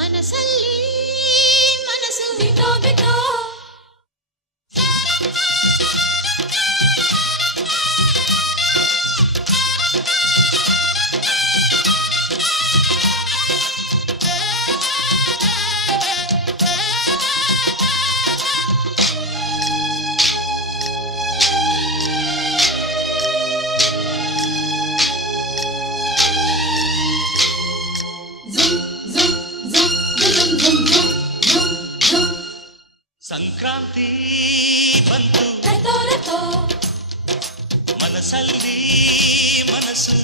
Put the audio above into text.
ಮನಸಲ್ಲಿ ಸಂಕ್ರಾಂತಿ ಬಂತು ಮನಸ್ಸಲ್ಲಿ ಮನಸ್ಸು